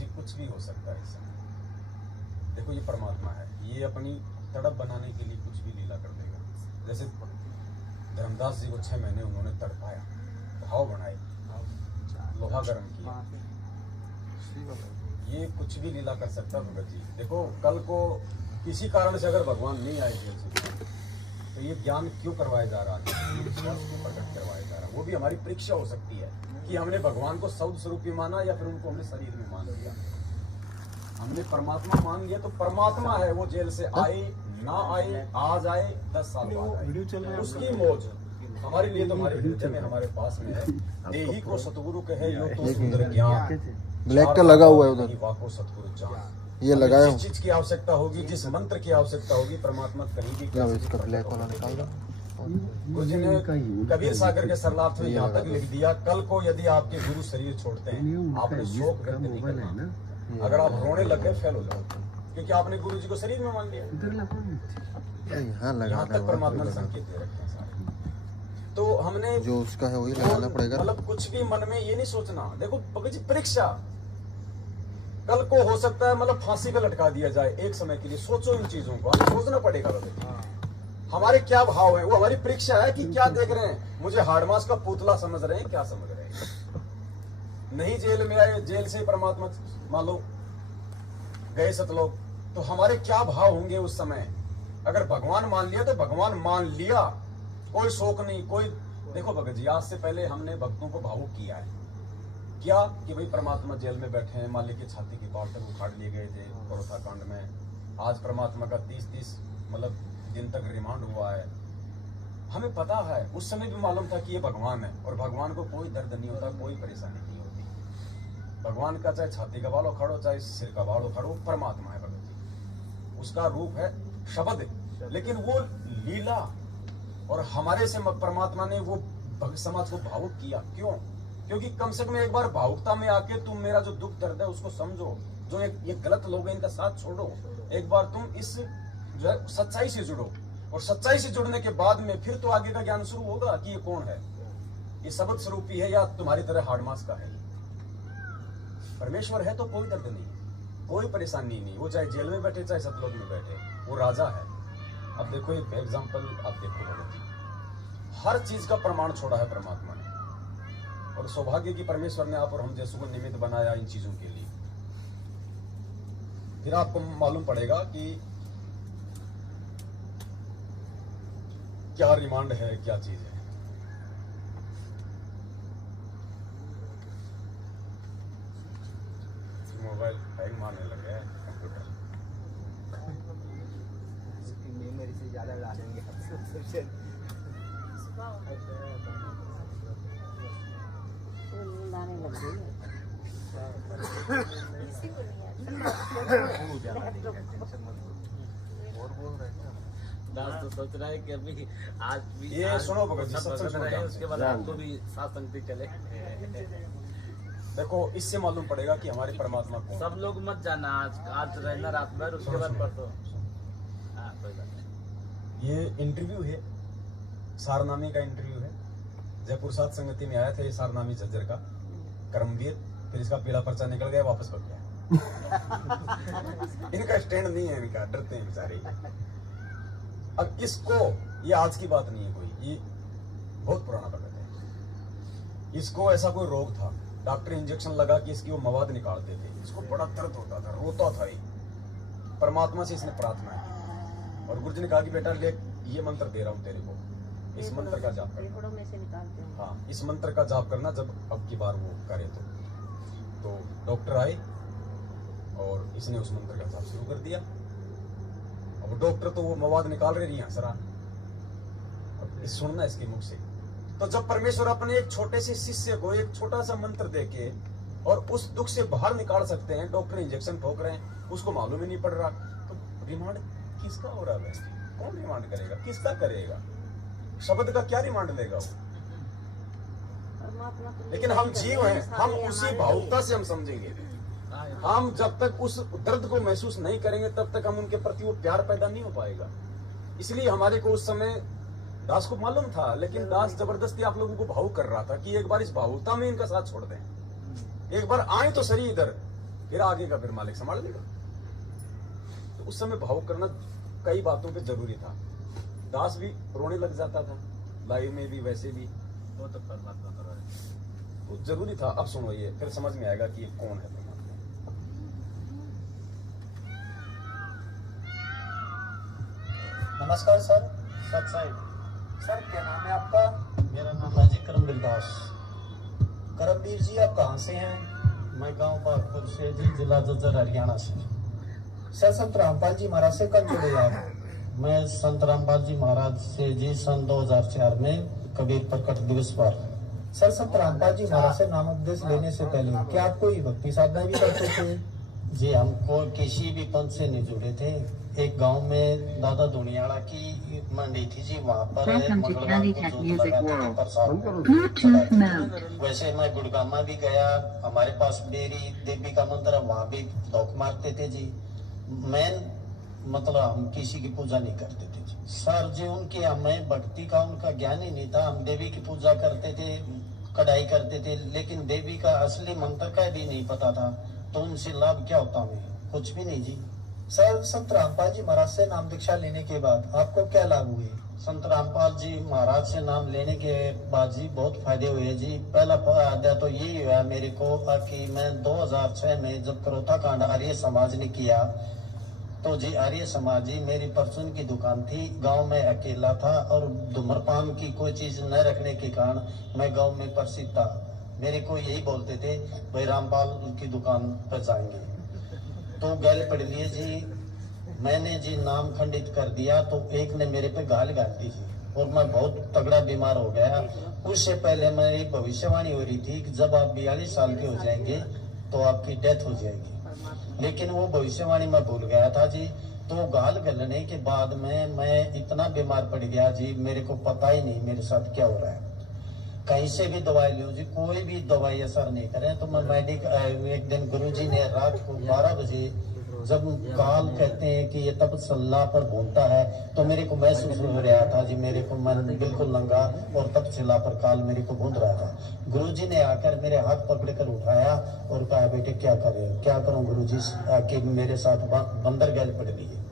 जी कुछ भी हो सकता है इस समय। देखो ये परमात्मा है, ये अपनी तड़प बनाने के लिए कुछ भी लीला कर देगा। जैसे धर्मदास जी को 6 महीने उन्होंने तड़पाया, भाव बनाए, लोहा गर्म किया, ये कुछ भी लीला कर सकता है भगत जी। देखो कल को किसी कारण से अगर भगवान नहीं आए जेल से तो ये ज्ञान क्यों करवाया जा रहा है, विश्वास क्यों प्रकट करवाया जा रहा है, वो भी हमारी परीक्षा हो सकती है कि हमने भगवान को शब्द स्वरूप ही माना या फिर उनको हमने शरीर में मान लिया। हमने परमात्मा मान लिया तो परमात्मा है, वो जेल से आए ना आए, आज आए 10 साल बाद आए, उसकी मौज हमारे लिए तो हमारे हृदय में हमारे पास में है। देही को सतगुरु कहे यो तो सुंदर ज्ञान, ब्लैक का लगा हुआ है उधर, वाको सतगुरु जान। ये लगाया जिस चीज की आवश्यकता होगी, जिस मंत्र की आवश्यकता होगी, परमात्मा कहीं भी इसका ब्लैक वाला निकाल दो। गुरु जी ने कबीर सागर के सरलार्थ में यहाँ तक लिख दिया, कल को यदि आपके गुरु शरीर छोड़ते हैं, आपने शोक व्यक्त नहीं करना। अगर आप रोने लग गए फेल हो जाओ, क्योंकि आपने गुरु जी को शरीर में मान लिया। यहाँ तक परमात्मा ने संकेत दे रखे हैं सारे। तो हमने जो उसका है वही लगाना पड़ेगा। मतलब कुछ भी मन में ये नहीं सोचना। देखो भगत जी परीक्षा कल को हो सकता है, मतलब फांसी पे लटका दिया जाए एक समय के लिए। सोचो इन चीजों को, हमें सोचना पड़ेगा भगत जी। हमारे क्या भाव है, वो हमारी परीक्षा है कि क्या देख रहे हैं। मुझे हाड़मास का पुतला समझ रहे हैं, क्या समझ रहे हैं। नहीं जेल में आए, जेल से परमात्मा मान लो गए सतलोक, तो हमारे क्या भाव होंगे उस समय। अगर भगवान मान लिया तो भगवान मान लिया, कोई शोक नहीं, कोई। देखो भगत जी आज से पहले हमने भक्तों को भावुक किया है क्या कि भाई परमात्मा जेल में बैठे हैं, मालिक की छाती की बाल तक उखाड़ लिए गए थे परोथा कांड में। आज परमात्मा का 30 मतलब दिन तक रिमांड हुआ है। हमें पता है, उस समय भी मालूम था कि ये भगवान है और भगवान को कोई दर्द नहीं होता, कोई परेशानी नहीं होती। भगवान का चाहे छाती का बाल उखाड़ो, चाहे सिर का बाल उखाड़ो, परमात्मा है भगत जी। उसका रूप है शब्द, लेकिन वो लीला। और हमारे से परमात्मा ने वो भक्त समाज को भावुक किया। क्यों? क्योंकि कम से कम एक बार भावुकता में आके तुम मेरा जो दुख दर्द है उसको समझो। जो ये गलत लोग हैं इनका साथ छोड़ो, एक बार तुम इस जो है सच्चाई से जुड़ो। और सच्चाई से जुड़ने के बाद में फिर तो आगे का ज्ञान शुरू होगा कि ये कौन है, ये शब्द स्वरूपी है या तुम्हारी तरह हाड़मास का है। परमेश्वर है तो कोई दर्द नहीं, कोई परेशानी नहीं। वो चाहे जेल में बैठे, चाहे सतलोक में बैठे, वो राजा है। अब देखो एक एग्जाम्पल आप देखो भगत जी, हर चीज का प्रमाण छोड़ा है परमात्मा ने। और सौभाग्य की परमेश्वर ने आप और हम जैसों को निमित्त बनाया इन चीजों के लिए। फिर आपको मालूम पड़ेगा कि क्या रिमांड है, क्या चीज है। मोबाइल हैंग मारने लगे हैं, कंप्यूटर मेमोरी से ज्यादा डालेंगे। दास तो सोच रहा है कि अभी आज भी ये सुनो भगत जी, सब सत्संग बन रहे हैं, सुनो उसके बाद आपको भी साथ संगति चले। देखो इससे मालूम पड़ेगा कि हमारे परमात्मा कौन। सब लोग मत जाना, आज रहना रात भर, उसके बाद परसों। हाँ कोई बात नहीं। ये इंटरव्यू है, सारनामी का इंटरव्यू है। जयपुर सात संगति में आया था ये सारनामी झज्जर का कर्मवीर, फिर इसका पीला पर्चा निकल गया, वापस भग गया। इनका स्टैंड नहीं है, इनका डरते हैं बेचारे। अब इसको, ये आज की बात नहीं है कोई, ये बहुत पुराना भगत है। इसको ऐसा कोई रोग था, डॉक्टर इंजेक्शन लगा कि इसकी वो मवाद निकालते थे। इसको बड़ा दर्द होता था, रोता था। परमात्मा से इसने प्रार्थना की और गुरुजी ने कहा कि बेटा ले, ये मंत्र दे रहा हूं तेरे को, इस मंत्र का जाप करना। हाँ, इस मंत्र का जाप करना जब अब की बार वो करे तो डॉक्टर आए और इसने उस मंत्र का जाप शुरू कर दिया। अब डॉक्टर तो वो मवाद निकाल रहे हैं सरा, अब सुनना इसके मुख से। तो जब परमेश्वर अपने एक छोटे से शिष्य को एक छोटा सा मंत्र देके और उस दुख से बाहर निकाल सकते हैं, डॉक्टर इंजेक्शन ठोक रहे हैं, उसको मालूम ही नहीं पड़ रहा, तो रिमांड किसका हो रहा है? कौन रिमांड करेगा, किसका करेगा? शब्द का क्या रिमांड लेगा वो? लेकिन हम जीव हैं, हम उसी भावुकता से हम समझेंगे। हम जब तक उस दर्द को महसूस नहीं करेंगे तब तक हम उनके प्रति वो प्यार पैदा नहीं हो पाएगा। इसलिए हमारे को उस समय दास को मालूम था, लेकिन दास जबरदस्ती आप लोगों को भावुक कर रहा था कि एक बार इस भावुकता में इनका साथ छोड़ दें, एक बार आए तो सही इधर। फिर आगे का फिर मालिक संभाल लेगा। तो उस समय भावुक करना कई बातों पे जरूरी था। दास भी रोने लग जाता था, लाइव में भी वैसे भी, वो तो परमात्मा कर रहा है। तो जरूरी था। अब सुनो ये, फिर समझ में आएगा कि ये कौन है परमात्मा। नमस्कार सर। सत्साई, सर क्या नाम है आपका? मेरा नाम है जी करमवीर दास। करमवीर जी आप कहाँ से हैं? मैं गांव बागपुर से जी, जिला जज्जर, हरियाणा से। सर संत रामपाल जी महाराज से कब जुड़े आप? मैं संत रामपाल जी महाराज से जी सन 2004 में कबीर प्रकट दिवस पर। सर संत रामपाल जी महाराज से नाम उपदेश लेने से पहले क्या आप कोई भक्ति साधना भी करते थे? जी हमको किसी भी पंथ से नहीं जुड़े थे। एक गांव में दादा दुनियाड़ा की मंडी थी जी, वहाँ पर Welcome to मंगलवार Candy को Tech जोत Music लगाते थे World. प्रसाद। Bluetooth mode. वैसे मैं गुड़गामा भी गया, हमारे पास बेरी देवी का मंदिर है, वहाँ भी धोख मारते थे जी। मेन मतलब हम किसी की पूजा नहीं करते थे जी। सर जी उनके हमें भक्ति का उनका ज्ञान ही नहीं था। हम देवी की पूजा करते थे, कढ़ाई करते थे, लेकिन देवी का असली मंत्र का भी नहीं पता था। तो उनसे लाभ क्या होता हमें? कुछ भी नहीं जी। सर संत रामपाल जी महाराज से नाम दीक्षा लेने के बाद आपको क्या लाभ हुए? संत रामपाल जी महाराज से नाम लेने के बाद जी बहुत फायदे हुए जी। पहला फायदा तो यही हुआ मेरे को कि मैं 2006 में जब करोथा कांड आर्य समाज ने किया, तो जी आर्य समाज जी मेरी परचून की दुकान थी, गांव में अकेला था और धूम्रपान की कोई चीज न रखने के कारण मैं गांव में प्रसिद्ध था। मेरे को यही बोलते थे भाई रामपाल की दुकान पर जाएंगे, तो गैल पड़ लिए जी। मैंने जी नाम खंडित कर दिया तो एक ने मेरे पे गाल गाल दी जी और मैं बहुत तगड़ा बीमार हो गया। उससे पहले मेरी भविष्यवाणी हो रही थी कि जब आप 42 साल के हो जाएंगे तो आपकी डेथ हो जाएगी, लेकिन वो भविष्यवाणी मैं भूल गया था जी। तो गाल गलने के बाद में मैं इतना बीमार पड़ गया जी, मेरे को पता ही नहीं मेरे साथ क्या हो रहा है। कहीं से भी दवाई लूं जी, कोई भी दवाई असर नहीं करे। तो मैं एक दिन गुरुजी ने रात को 12 बजे जब काल कहते हैं कि ये तब सल्ला पर बोलता है, तो मेरे को महसूस हो रहा था जी, मेरे को मन बिल्कुल नंगा और तब सल्ला पर काल मेरे को बूंद रहा था। गुरुजी ने आकर मेरे हाथ पकड़ कर उठाया और कहा बेटे क्या कर रहे हो? क्या करूं गुरुजी कि मेरे साथ बंदर गैल पड़ रही है,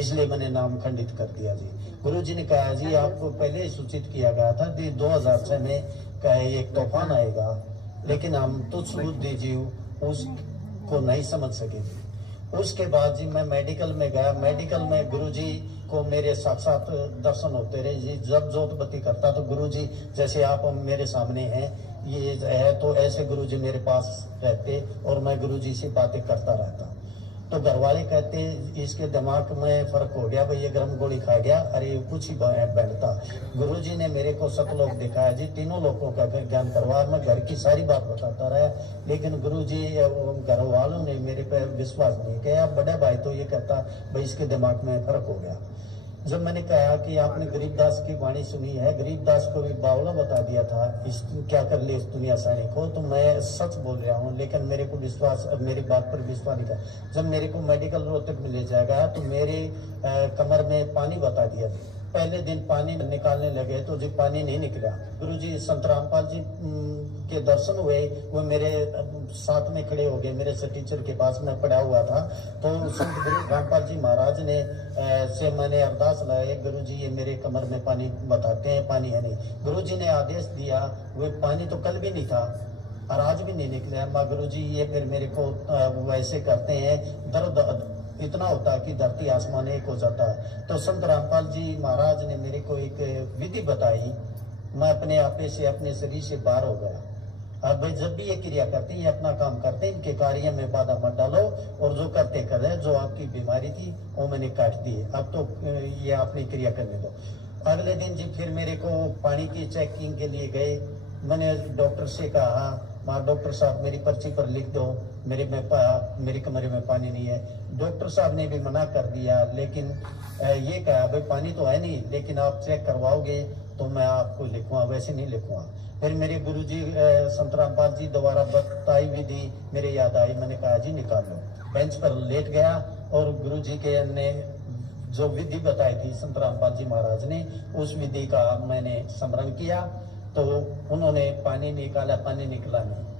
इसलिए मैंने नाम खंडित कर दिया जी। गुरुजी ने कहा जी आपको पहले ही सूचित किया गया था 2006 में कहे एक तूफान आएगा, लेकिन हम तुच्छ बुद्धि जीव उसको नहीं समझ सके जी। उसके बाद जी मैं मेडिकल में गया। मेडिकल में गुरुजी को मेरे साथ दर्शन होते रहे जी। जब जोत बत्ती करता तो गुरुजी जैसे आप मेरे सामने हैं ये है, तो ऐसे गुरुजी मेरे पास रहते और मैं गुरुजी से बातें करता रहता। तो घर वाले कहते इसके दिमाग में फर्क हो गया भाई, ये गर्म गोली खा गया, अरे कुछ ही बैठता। गुरुजी ने मेरे को सतलोक दिखाया जी, तीनों लोगों का ज्ञान करवा। मैं घर की सारी बात बताता रहा, लेकिन गुरुजी घर वालों ने मेरे पे विश्वास नहीं किया। बड़े भाई तो ये कहता भाई इसके दिमाग में फर्क हो गया। जब मैंने कहा कि आपने गरीबदास की वाणी सुनी है, गरीबदास को भी बावला बता दिया था इस क्या कर ले इस दुनिया सारी को, तो मैं सच बोल रहा हूँ, लेकिन मेरे को विश्वास मेरी बात पर विश्वास नहीं था। जब मेरे को मेडिकल रोहतक में ले जाया गया तो मेरे कमर में पानी बता दिया। पहले दिन पानी निकालने लगे तो जी पानी नहीं निकला। गुरुजी संत रामपाल जी के दर्शन हुए, वो मेरे साथ में खड़े हो गए, मेरे से टीचर के पास में पड़ा हुआ था। तो संत गुरु रामपाल जी महाराज ने से मैंने अरदास लाए, गुरुजी ये मेरे कमर में पानी बताते हैं, पानी है नहीं। गुरुजी ने आदेश दिया, वो पानी तो कल भी नहीं था और आज भी नहीं निकला। माँ गुरुजी ये फिर मेरे को वैसे करते हैं, दर्द इतना होता है कि धरती आसमान एक हो जाता है। तो संत रामपाल जी महाराज ने मेरे को एक विधि बताई, मैं अपने आपे से अपने शरीर से बाहर हो गया। अब भाई जब भी ये क्रिया करते हैं, अपना काम करते हैं, इनके कार्य में बाधा मत डालो और जो करते कर रहे, जो आपकी बीमारी थी वो मैंने काट दी है, अब तो ये अपनी क्रिया करने दो। अगले दिन जी फिर मेरे को पानी की चेकिंग के लिए गए। मैंने डॉक्टर से कहा डॉक्टर साहब मेरी पर्ची पर लिख दो, मेरे कमरे में पानी नहीं है। डॉक्टर साहब ने भी मना कर दिया, लेकिन ये कहा भाई पानी तो है नहीं, लेकिन आप चेक करवाओगे तो मैं आपको लिखूंगा, वैसे नहीं लिखूंगा। फिर मेरे गुरुजी संत रामपाल जी दोबारा बताई विधि मेरे याद आई, मैंने कहा जी निकाल लो। बेंच पर लेट गया और गुरुजी के ने जो विधि बताई थी संत रामपाल जी महाराज ने, उस विधि का मैंने स्मरण किया तो उन्होंने पानी निकाला, पानी निकला नहीं।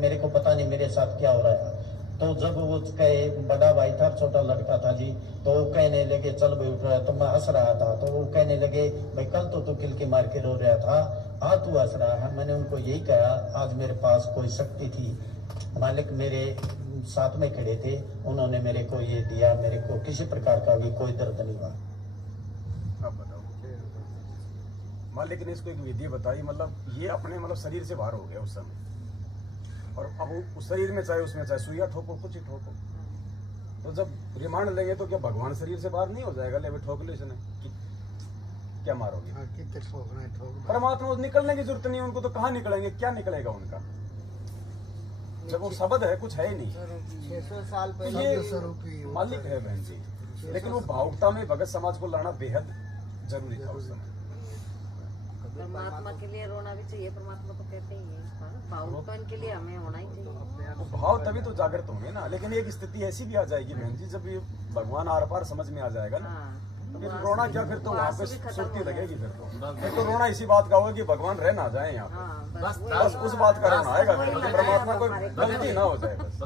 मेरे को पता नहीं मेरे साथ क्या हो रहा है। तो जब वो कहे बड़ा भाई था छोटा लड़का था जी, तो वो कहने लगे चल भाई उठ रहा, तो मैं हंस रहा था, तो वो कहने लगे भाई कल तो तू किलकी मार के रो रहा था, आज तू हंस रहा है। मैंने उनको यही कहा, आज मेरे पास कोई शक्ति थी, मालिक मेरे साथ में खड़े थे, उन्होंने मेरे को ये दिया, मेरे को किसी प्रकार का भी कोई दर्द नहीं हुआ। अब बताओ मालिक ने इसको एक विधि बताई, मतलब ये अपने मतलब शरीर से बाहर हो गया उस समय, और अब उस शरीर में चाहे उसमें चाहे सुइया ठोको कुछ ही ठोको, तो जब रिमांड लेंगे तो क्या भगवान शरीर से बाहर नहीं हो जाएगा? ले ठोक ले इसने क्या मारोगे? परमात्मा निकलने की जरूरत नहीं, उनको तो कहाँ निकलेंगे, क्या निकलेगा उनका जब वो शब्द है, कुछ है ही नहीं। 600 साल तो पहले ये मालिक है बहन जी, लेकिन वो भावुकता में भगत समाज को लाना बेहद जरूरी था उस समय। परमात्मा के लिए रोना भी चाहिए, परमात्मा तो कहते ही है, भावुक तो इनके लिए हमें होना ही चाहिए। वो भाव तभी तो जागृत होंगे ना, लेकिन एक स्थिति ऐसी भी आ जाएगी बहन जी, जब ये भगवान आर पार समझ में आ जाएगा ना, तो फिर रोना क्या, फिर तो वहाँ पे सुर्ती लगेगी, फिर तो रोना इसी बात का होगा कि भगवान रह ना जाए यहाँ पे, बस उस बात का रोना आएगा, परमात्मा कोई गलती ना हो जाए बस।